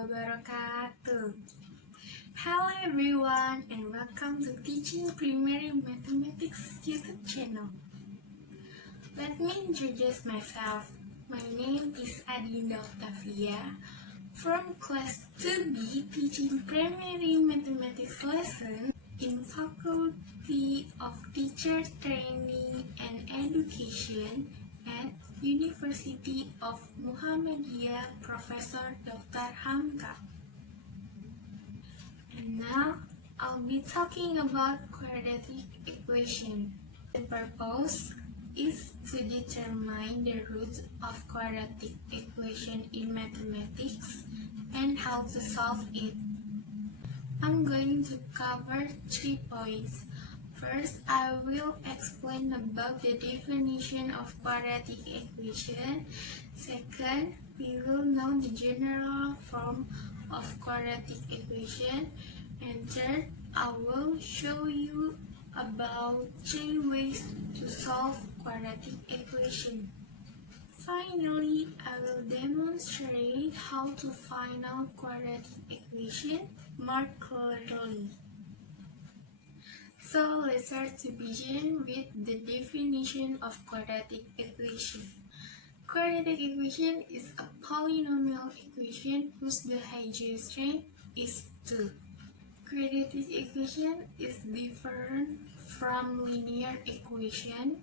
Wabarakatuh. Hello everyone and welcome to Teaching Primary Mathematics YouTube channel. Let me introduce myself. My name is Adinda Oktavia from class 2B teaching primary mathematics lesson in Faculty of Teacher Training and Education at University of Muhammadiyah Professor Dr. HAMKA. And now I'll be talking about quadratic equation. The purpose is to determine the roots of quadratic equation in mathematics and how to solve it. I'm going to cover 3 points. First, I will explain about the definition of quadratic equation. Second, we will know the general form of quadratic equation. And third, I will show you about 3 ways to solve quadratic equation. Finally, I will demonstrate how to find out quadratic equation more clearly. So let's start to begin with the definition of quadratic equation. Quadratic equation is a polynomial equation whose the highest rank is 2. Quadratic equation is different from linear equation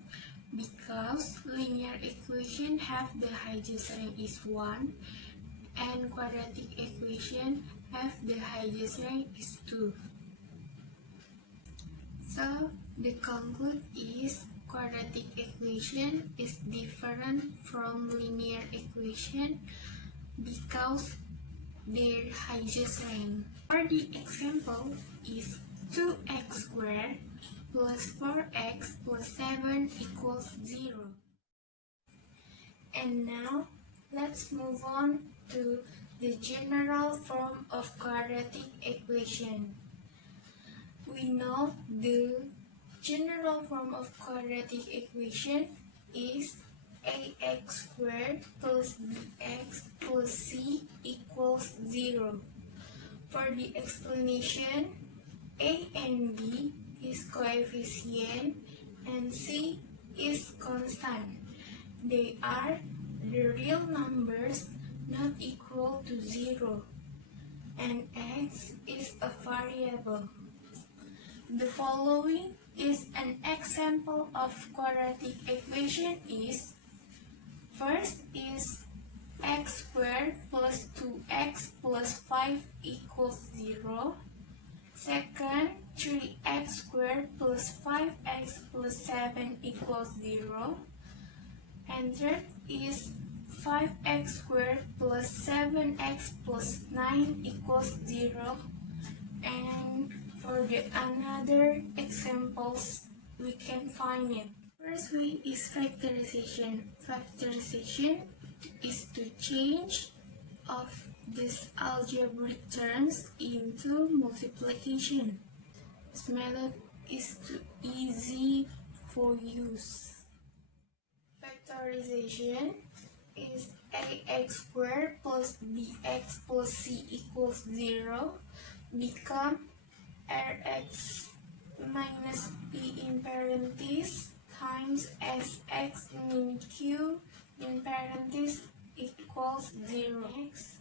because linear equation have the highest rank is 1 and quadratic equation have the highest rank is 2. So the conclusion is quadratic equation is different from linear equation because their highest rank. For the example is 2x squared plus 4x plus 7 equals 0. And now let's move on to the general form of quadratic equation. We know the general form of quadratic equation is ax squared plus bx plus c equals 0. For the explanation, a and b is coefficient and c is constant. They are the real numbers not equal to 0, and x is a variable. The following is an example of quadratic equation is, first is x squared plus 2x plus 5 equals 0. Second, 3x squared plus 5x plus 7 equals 0. And third is 5x squared plus 7x plus 9 equals 0. And for the another examples, we can find it. First way is factorization. Factorization is to change of these algebraic terms into multiplication. This method is too easy for use. Factorization is ax squared plus bx plus c equals 0 become rx minus p in parentheses times sx min q in parentheses equals 0. Next,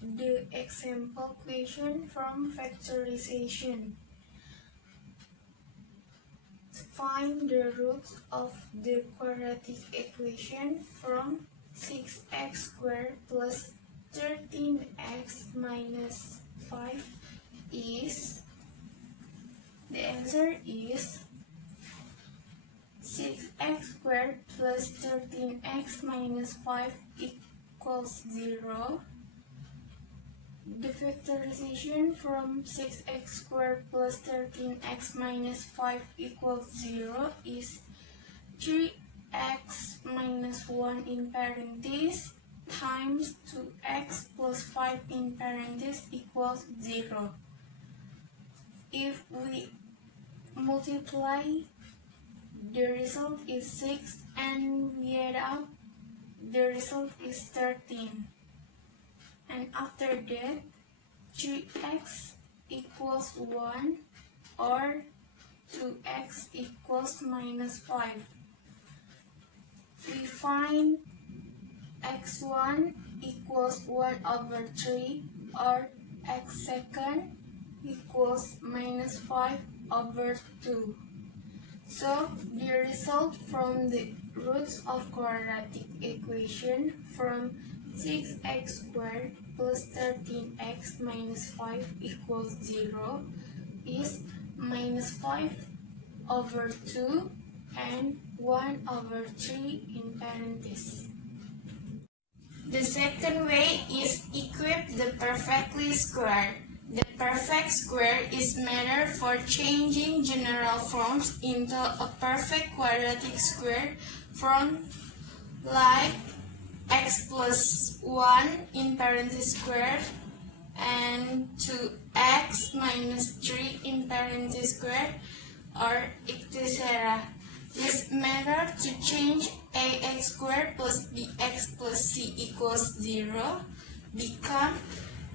the example question from factorization. Find the roots of the quadratic equation from 6x squared plus 13x minus 5 is, the answer is 6x squared plus 13x minus 5 equals 0. The factorization from 6x squared plus 13x minus 5 equals 0 is 3x minus 1 in parentheses times 2x plus 5 in parentheses equals 0. If we multiply, the result is 6 and we add up, the result is 13. And after that, 3x equals 1 or 2x equals minus 5. We find x1 equals 1 over 3 or x second equals minus 5 over 2. So the result from the roots of quadratic equation from 6x squared plus 13x minus 5 equals 0 is minus 5 over 2 and 1 over 3 in parentheses. The second way is equip the perfectly square. The perfect square is method for changing general forms into a perfect quadratic square from like x plus 1 in parentheses square and to x minus 3 in parentheses square or etc. This method to change ax squared plus bx plus c equals 0 become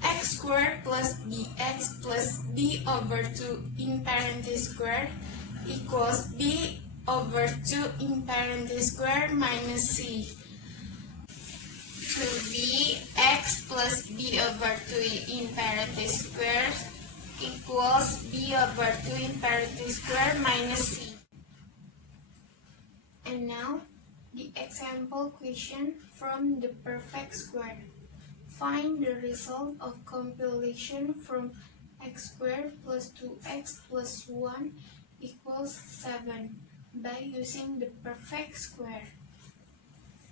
x squared plus bx plus b over 2 in parentheses square equals b over 2 in parentheses square minus c. To be x plus b over 2 in parentheses square equals b over 2 in parentheses square minus c. And now, the example question from the perfect square. Find the result of compilation from x squared plus 2x plus 1 equals 7 by using the perfect square.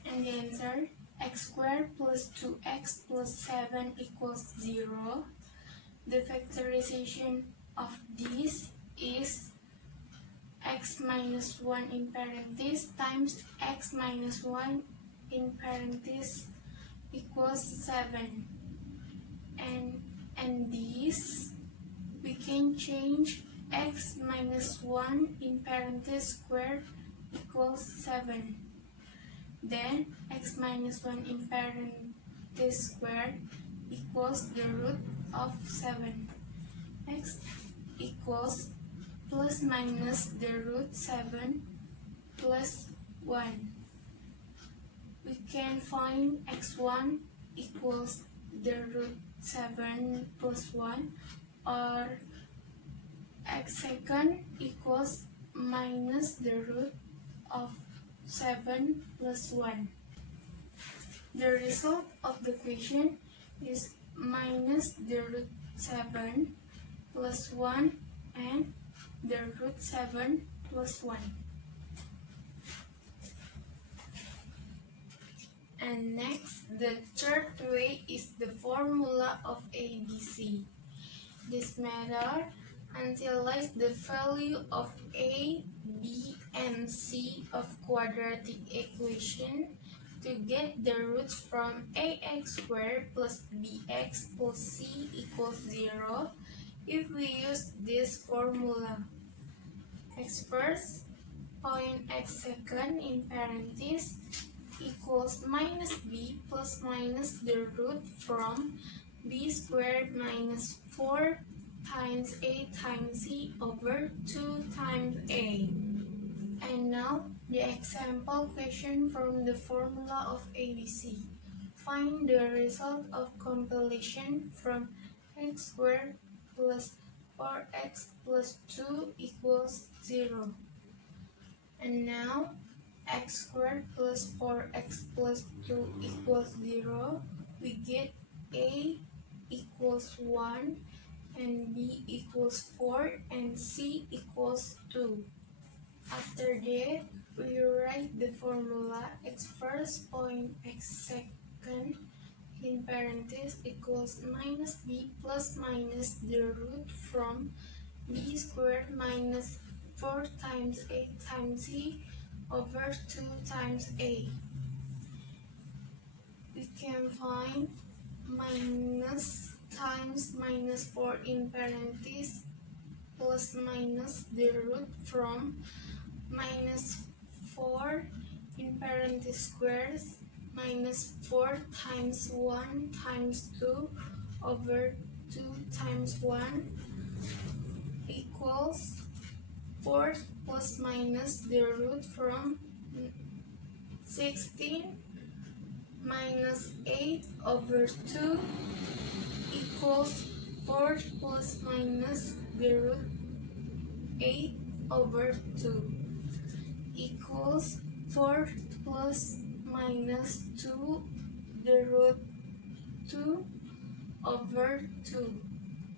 And the answer, x squared plus 2x plus 7 equals 0. The factorization of this is x minus 1 in parentheses times x minus 1 in parentheses equals 7. And this we can change x minus 1 in parentheses squared equals 7. Then x minus 1 in parentheses squared equals the root of 7. X equals plus minus the root 7 plus 1. We can find x1 equals the root 7 plus 1 or x second equals minus the root of 7 plus 1. The result of the equation is minus the root 7 plus 1 and the root 7 plus 1. And next, the third way is the formula of ABC. This method analyzes the value of A, B, and C of quadratic equation to get the roots from ax squared plus bx plus c equals 0 if we use this formula. X first, point x second in parentheses equals minus b plus minus the root from b squared minus 4 times a times c over 2 times a. And now the example question from the formula of ABC. Find the result of compilation from x squared plus 4x plus 2 equals 0. And now x squared plus 4x plus 2 equals 0. We get a equals 1 and b equals 4 and c equals 2. After that, we write the formula x first point x second in parentheses equals minus b plus minus the root from b squared minus 4 times a times c over 2 times a. We can find minus times minus 4 in parentheses plus minus the root from minus 4 in parentheses squares minus 4 times 1 times 2 over 2 times 1 equals 4 plus minus the root from 16 minus 8 over 2 equals 4 plus minus the root 8 over 2 equals 4 plus minus 2 the root 2 over 2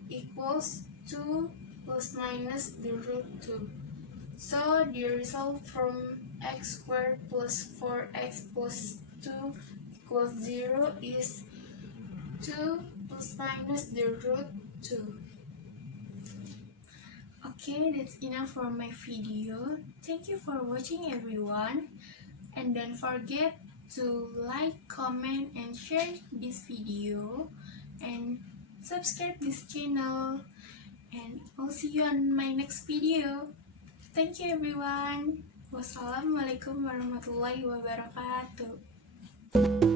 equals 2 plus minus the root 2. So the result from x squared plus 4x plus 2 equals 0 is 2 plus minus the root 2. Okay, that's enough for my video. Thank you for watching, everyone. And don't forget to like, comment, and share this video. And subscribe this channel. And I'll see you on my next video. Thank you, everyone. Wassalamualaikum warahmatullahi wabarakatuh.